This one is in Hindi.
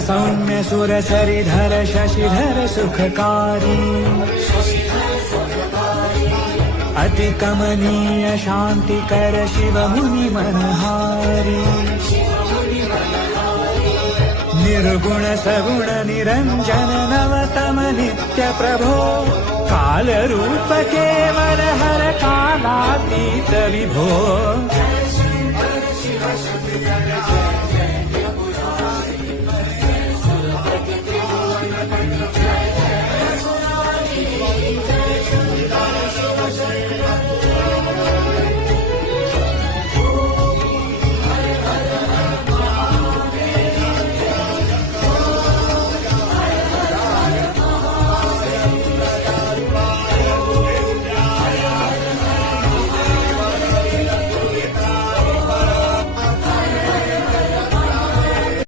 सौम्य सुरसरिधर शशिधर सुखकारी अति कमनीय शांतिकर शिव मुनि मनहारी निर्गुण सगुण निरंजन नवतम नित्य प्रभो काल रूप केवल हर कालातीत विभो।